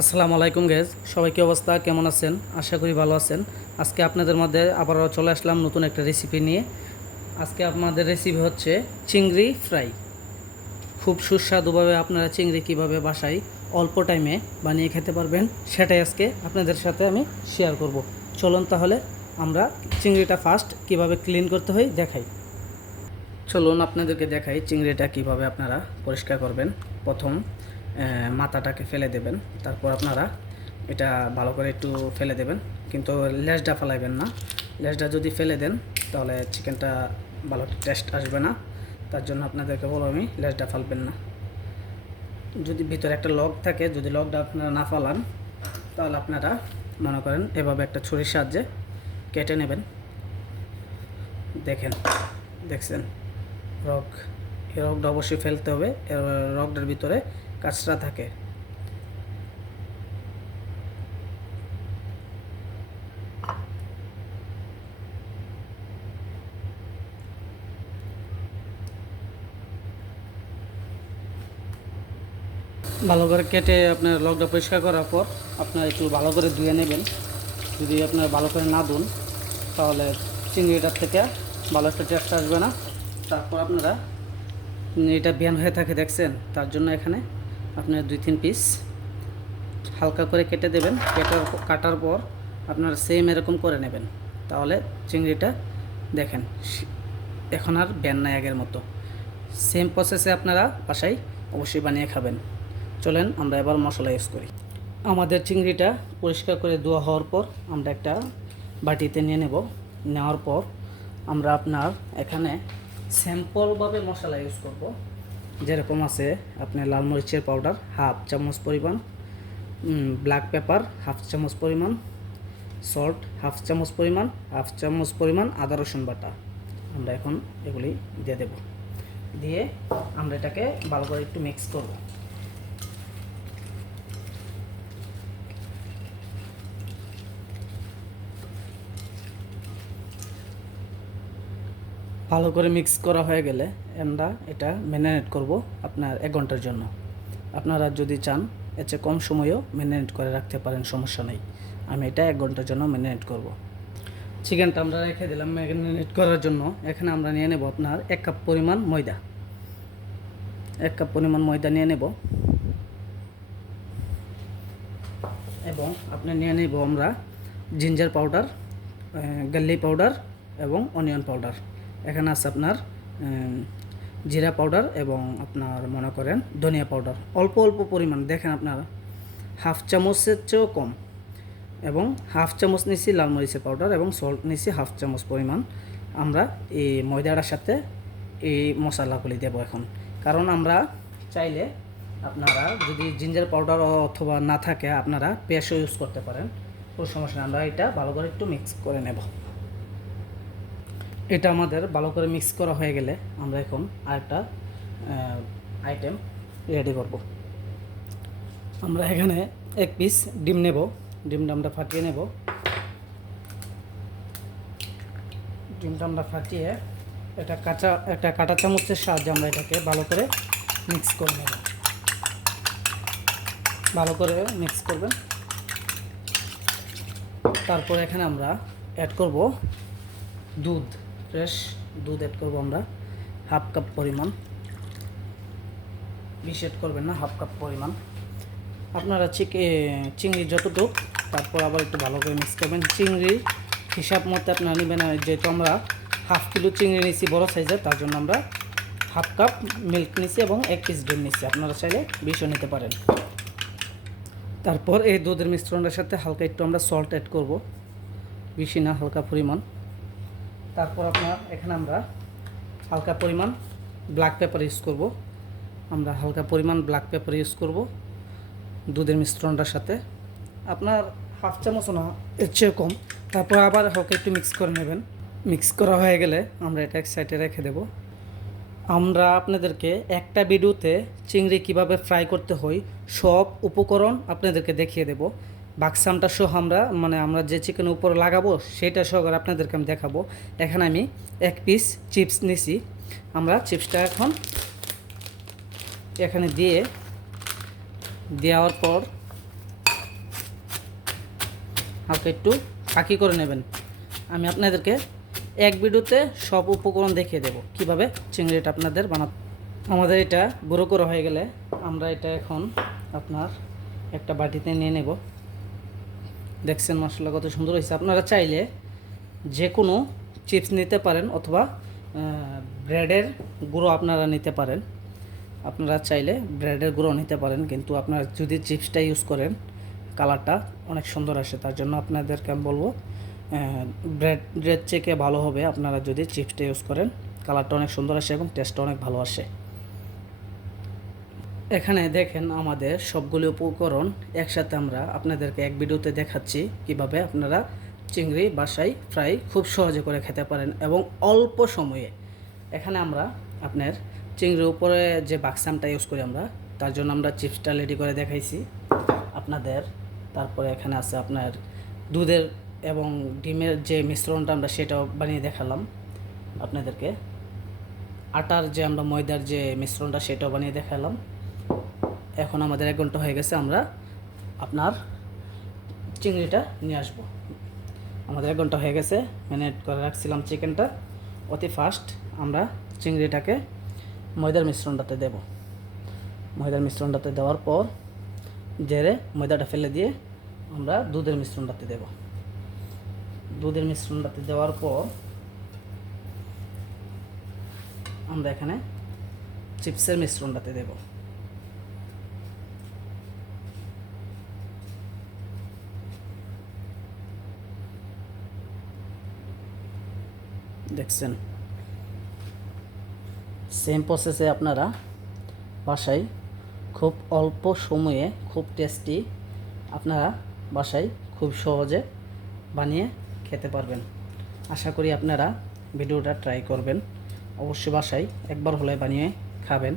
আসসালামু আলাইকুম গাইজ, সবাই কি অবস্থা, কেমন আছেন? আশা করি ভালো আছেন। আজকে আপনাদের মধ্যে আবারও চলে আসলাম নতুন একটা রেসিপি নিয়ে। আজকে আপনাদের রেসিপি হচ্ছে চিংড়ি ফ্রাই। খুব সুস্বাদুভাবে আপনারা চিংড়ি কিভাবে বাসায় অল্প টাইমে বানিয়ে খেতে পারবেন, সেটাই আজকে আপনাদের সাথে আমি শেয়ার করব। চলুন তাহলে আমরা চিংড়িটা ফার্স্ট কিভাবে ক্লিন করতে হয় দেখাই। চলুন আপনাদেরকে দেখাই চিংড়িটা কিভাবে আপনারা পরিষ্কার করবেন। প্রথম মাথাটাকে ফেলে দেবেন, তারপর আপনারা এটা ভালো করে একটু ফেলে দেবেন, কিন্তু লেজটা ফেলাইবেন না। লেজটা যদি ফেলে দেন তাহলে চিকেনটা ভালো টেস্ট আসবে না। তার জন্য আপনাদেরকে বলবো আমি, লেজটা ফালবেন না। যদি ভিতরে একটা লগ থাকে, যদি লগটা আপনারা না ফালান তাহলে আপনারা মনে করেন এভাবে একটা ছুরির সাহায্যে কেটে নেবেন। দেখছেন রগ, এই রগটা অবশ্যই ফেলতে হবে। রগটার ভিতরে কাঁচরা থাকে। ভালো করে কেটে আপনার রগটা পরিষ্কার করার পর আপনার একটু ভালো করে ধুয়ে নেবেন। যদি আপনার ভালো করে না ধুন তাহলে চিংড়িটার থেকে ভালো একটা টেস্ট আসবে না। তারপর আপনারা এটা ব্যান হয়ে থাকে দেখছেন, তার জন্য এখানে আপনার 2-3 পিস হালকা করে কেটে দেবেন। কাটার পর আপনারা সেম এরকম করে নেবেন, তাহলে চিংড়িটা দেখেন এখন আর ব্যান নাই আগের মতো। সেম প্রসেসে আপনারা বাসায় অবশ্যই বানিয়ে খাবেন। চলেন আমরা এবার মশলা ইউজ করি। আমাদের চিংড়িটা পরিষ্কার করে ধোয়া হওয়ার পর আমরা একটা বাটিতে নিয়ে নেব। নেওয়ার পর আমরা আপনার এখানে স্যাম্পলভাবে মশলা ইউজ করব। যেরকম আছে আপনার লাল মরিচের পাউডার হাফ চামচ পরিমাণ, ব্ল্যাক পেপার হাফ চামচ পরিমাণ, সল্ট হাফ চামচ পরিমাণ, হাফ চামচ পরিমাণ আদা রসুন বাটা। আমরা এখন এগুলি দিয়ে দেব। দিয়ে আমরা এটাকে ভালো করে একটু মিক্স করব। ভালো করে মিক্স করা হয়ে গেলে আমরা এটা ম্যারিনেট করব আপনার 1 ঘন্টার জন্য। আপনারা যদি চান এর চেয়ে কম সময়েও ম্যারিনেট করে রাখতে পারেন, সমস্যা নেই। আমি এটা 1 ঘন্টার জন্য ম্যারিনেট করব। চিকেনটা আমরা রেখে দিলাম ম্যারিনেট করার জন্য। এখানে আমরা নিয়ে নেব আপনার 1 কাপ পরিমাণ ময়দা। 1 কাপ পরিমাণ ময়দা নিয়ে নেব এবং আপনি নিয়ে নেব আমরা জিঞ্জার পাউডার, গার্লিক পাউডার এবং অনিয়ন পাউডার। এখানে আছে আপনার জিরা পাউডার এবং আপনার মনে করেন ধনিয়া পাউডার অল্প অল্প পরিমাণ। দেখেন আপনারা হাফ চামচের চেয়েও কম, এবং হাফ চামচ নিচ্ছি লাল মরিচের পাউডার এবং সল্ট নিচ্ছি হাফ চামচ পরিমাণ। আমরা এই ময়দাটার সাথে এই মশলাগুলি দেবো এখন। কারণ আমরা চাইলে আপনারা যদি জিঞ্জার পাউডার অথবা না থাকে আপনারা পেস্টও ইউজ করতে পারেন, কোনো সমস্যা নেই। আমরা এটা ভালো করে একটু মিক্স করে নেব। এটা আমাদের ভালো করে মিক্স করা হয়ে গেলে আমরা এখন আরেকটা আইটেম রেডি করব। আমরা এখানে 1 পিস ডিম নেব। ডিমটা আমরা ফাটিয়ে নেব। ডিমটা আমরা ফাটিয়ে একটা কাঁটা চামচের সাহায্যে আমরা এটাকে ভালো করে মিক্স করে নেব। ভালো করে মিক্স করবেন। তারপর এখানে আমরা অ্যাড করব দুধ, ফ্রেশ দুধ অ্যাড করব আমরা হাফ কাপ পরিমাণ। বেশি অ্যাড করবেন না, হাফ কাপ পরিমাণ। আপনারা চিংড়ি যতটুক, তারপর আবার একটু ভালো করে মিক্স করবেন। চিংড়ির হিসাব মতো আপনারা নেবেন। যেহেতু আমরা হাফ কিলো চিংড়ি নিয়েছি বড় সাইজের, তার জন্য আমরা হাফ কাপ মিল্ক নিয়েছি এবং 1 পিস ডিম নিয়েছি। আপনারা চাইলে বেশিও নিতে পারেন। তারপর এই দুধের মিশ্রণের সাথে হালকা একটু আমরা সল্ট অ্যাড করব, বেশি না, হালকা পরিমাণ। তারপর আপনার এখানে আমরা হালকা পরিমাণ ব্ল্যাক পেপার ইউজ করব। আমরা হালকা পরিমাণ ব্ল্যাক পেপার ইউজ করব দুধের মিশ্রণটার সাথে। আপনার হাফ চামচ না, এর চেয়ে কম। তারপর আবার হালকা একটু মিক্স করে নেবেন। মিক্স করা হয়ে গেলে আমরা এটা এক সাইডে রেখে দেব। আমরা আপনাদেরকে একটা ভিডিওতে চিংড়ি কিভাবে ফ্রাই করতে হয় সব উপকরণ আপনাদেরকে দেখিয়ে দেব। বাক্সামটা সহ আমরা যে চিকেনের উপরে লাগাবো সেটা সহকারে আপনাদেরকে আমি দেখাবো। এখানে আমি 1 পিস চিপস নিছি। আমরা চিপসটা এখন এখানে দেওয়ার পর হালকা একটু ফাঁকি করে নেবেন। আমি আপনাদেরকে এক ভিডিওতে সব উপকরণ দেখিয়ে দেব কিভাবে চিংড়িটা আপনাদের বানাতে। আমাদের এটা গুঁড়ো করা হয়ে গেলে আমরা এটা এখন আপনার একটা বাটিতে নিয়ে নেব। দেখছেন মশলা কত সুন্দর হয়েছে। আপনারা চাইলে যে কোনো চিপস নিতে পারেন অথবা ব্রেডের গুঁড়ো আপনারা নিতে পারেন। আপনারা চাইলে ব্রেডের গুঁড়ো নিতে পারেন, কিন্তু আপনারা যদি চিপসটা ইউজ করেন কালারটা অনেক সুন্দর আসে। তার জন্য আপনাদেরকে আমি বলবো ব্রেড চেকে ভালো হবে আপনারা যদি চিপসটা ইউজ করেন, কালারটা অনেক সুন্দর আসে এবং টেস্টটা অনেক ভালো আসে। এখানে দেখেন আমাদের সবগুলো উপকরণ একসাথে আমরা আপনাদেরকে এক ভিডিওতে দেখাচ্ছি কিভাবে আপনারা চিংড়ি বাসায় ফ্রাই খুব সহজে করে খেতে পারেন এবং অল্প সময়ে। এখানে আমরা আপনার চিংড়ির উপরে যে বাক্সামটা ইউজ করি আমরা, তার জন্য আমরা চিপসটা রেডি করে দেখাইছি আপনাদের। তারপরে এখানে আছে আপনার দুধের এবং ডিমের যে মিশ্রণটা আমরা সেটাও বানিয়ে দেখালাম আপনাদেরকে। আটার যে আমরা ময়দার যে মিশ্রণটা সেটাও বানিয়ে দেখালাম। এখন আমাদের 1 ঘন্টা হয়ে গেছে, আমরা আপনার চিংড়িটা নিয়ে আসবো। আমাদের 1 ঘন্টা হয়ে গেছে, ম্যারিনেট করে রাখছিলাম চিকেনটা। অতি ফাস্ট আমরা চিংড়িটাকে ময়দার মিশ্রণটাতে দেব। ময়দার মিশ্রণটাতে দেওয়ার পর জেরে ময়দাটা ফেলে দিয়ে আমরা দুধের মিশ্রণটাতে দেব। দুধের মিশ্রণটাতে দেওয়ার পর আমরা এখানে চিপসের মিশ্রণটাতে দেব। দেখছেন সেম প্রসেসে আপনারা বাসায় খুব অল্প সময়ে খুব টেস্টি আপনারা বাসায় খুব সহজে বানিয়ে খেতে পারবেন। আশা করি আপনারা ভিডিওটা ট্রাই করবেন। অবশ্যই বাসায় একবার হলে বানিয়ে খাবেন।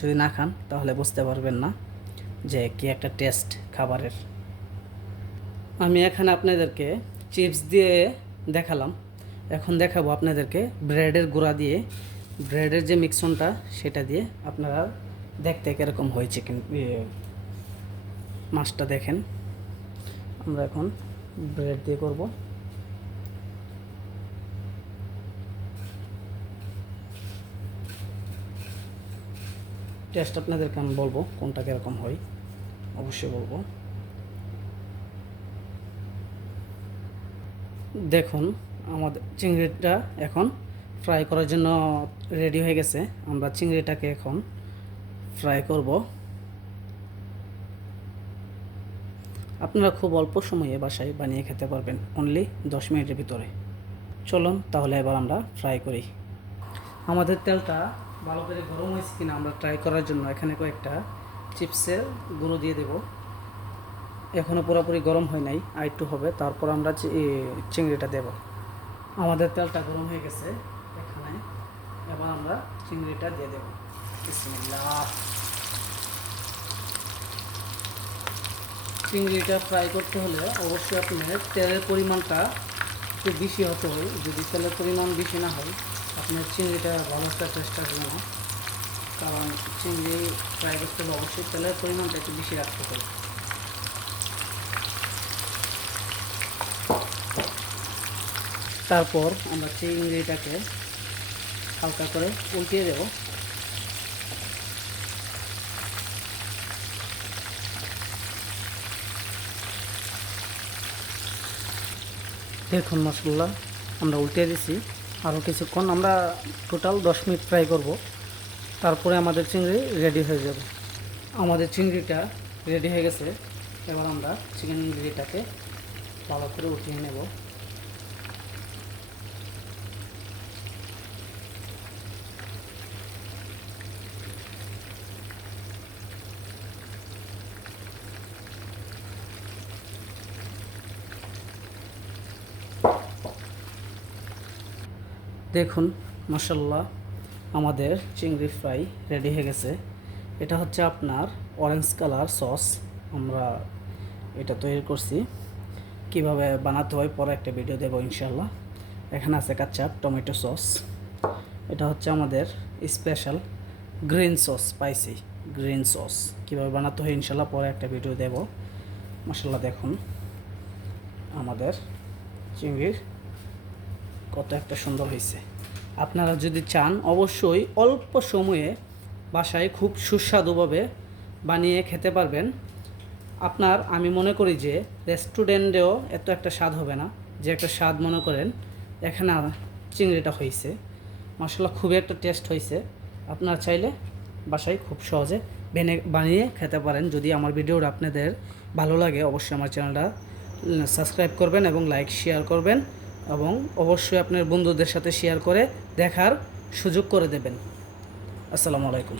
যদি না খান তাহলে বুঝতে পারবেন না যে কি একটা টেস্ট খাবারের। আমি এখানে আপনাদেরকে চিপস দিয়ে দেখালাম, এখন দেখাবো আপনাদেরকে ব্রেডের গুঁড়া দিয়ে। ব্রেডের যে মিক্সনটা সেটা দিয়ে আপনারা দেখতে কীরকম হয়েছে মাছটা দেখেন। আমরা এখন ব্রেড দিয়ে করব। টেস্ট আপনাদেরকে আমি বলবো কোনটা কীরকম হয়, অবশ্যই বলবো। দেখুন আমাদের চিংড়িটা এখন ফ্রাই করার জন্য রেডি হয়ে গেছে। আমরা চিংড়িটাকে এখন ফ্রাই করব। আপনারা খুব অল্প সময়ে বাসায় বানিয়ে খেতে পারবেন, অনলি 10 মিনিটের ভিতরে। চলুন তাহলে এবার আমরা ফ্রাই করি। আমাদের তেলটা ভালো করে গরম হয়েছে কিনা আমরা ট্রাই করার জন্য এখানে কয়েকটা চিপসের গুঁড়ো দিয়ে দেব। এখনও পুরোপুরি গরম হয় নাই, আর একটু হবে, তারপর আমরা চিংড়িটা দেব। আমাদের তেলটা গরম হয়ে গেছে, এখানে এবার আমরা চিংড়িটা দিয়ে দেব। বিসমিল্লাহ। চিংড়িটা ফ্রাই করতে হলে অবশ্যই আপনার তেলের পরিমাণটা একটু বেশি হতে হয়। যদি তেলের পরিমাণ বেশি না হয় আপনার চিংড়িটা ভালো একটা টেস্ট আসবে না। কারণ চিংড়ি ফ্রাই করতে হলে অবশ্যই তেলের পরিমাণটা একটু বেশি রাখতে হবে। তারপর আমরা চিংড়িটাকে হালকা করে উল্টিয়ে দেব। দেখুন মাশাআল্লাহ আমরা উল্টিয়ে দিছি। আরও কিছুক্ষণ আমরা টোটাল 10 মিনিট ফ্রাই করব, তারপরে আমাদের চিংড়ি রেডি হয়ে যাবে। আমাদের চিংড়িটা রেডি হয়ে গেছে, এবার আমরা চিংড়িটাকে ভালো করে উঠিয়ে নেব। দেখুন মাশাআল্লাহ আমাদের চিংড়ি ফ্রাই রেডি হয়ে গেছে। এটা হচ্ছে আপনার অরেঞ্জ কালার সস। আমরা এটা তৈরি করছি, কিভাবে বানাতে হয় পরে একটা ভিডিও দেবো ইনশাআল্লাহ। এখানে আছে কাচ্চাপ টমেটো সস। এটা হচ্ছে আমাদের special green sauce, spicy green sauce. কীভাবে বানাতে হয় ইনশাআল্লাহ পরে একটা ভিডিও দেব। মাশাআল্লাহ দেখুন আমাদের চিংড়ির কত একটা সুন্দর হয়েছে। আপনারা যদি চান অবশ্যই অল্প সময়ে বাসায় খুব সুস্বাদুভাবে বানিয়ে খেতে পারবেন। আমি মনে করি যে রেস্টুরেন্টেও এত একটা স্বাদ হবে না যে একটা স্বাদ মনে করেন এখানে চিংড়িটা হয়েছে। মাশাআল্লাহ খুবই একটা টেস্ট হয়েছে। আপনারা চাইলে বাসায় খুব সহজে বানিয়ে খেতে পারেন। যদি আমার ভিডিওটা আপনাদের ভালো লাগে অবশ্যই আমার চ্যানেলটা সাবস্ক্রাইব করবেন এবং লাইক শেয়ার করবেন এবং অবশ্যই আপনার বন্ধুদের সাথে শেয়ার করে দেখার সুযোগ করে দেবেন। আসসালামু আলাইকুম।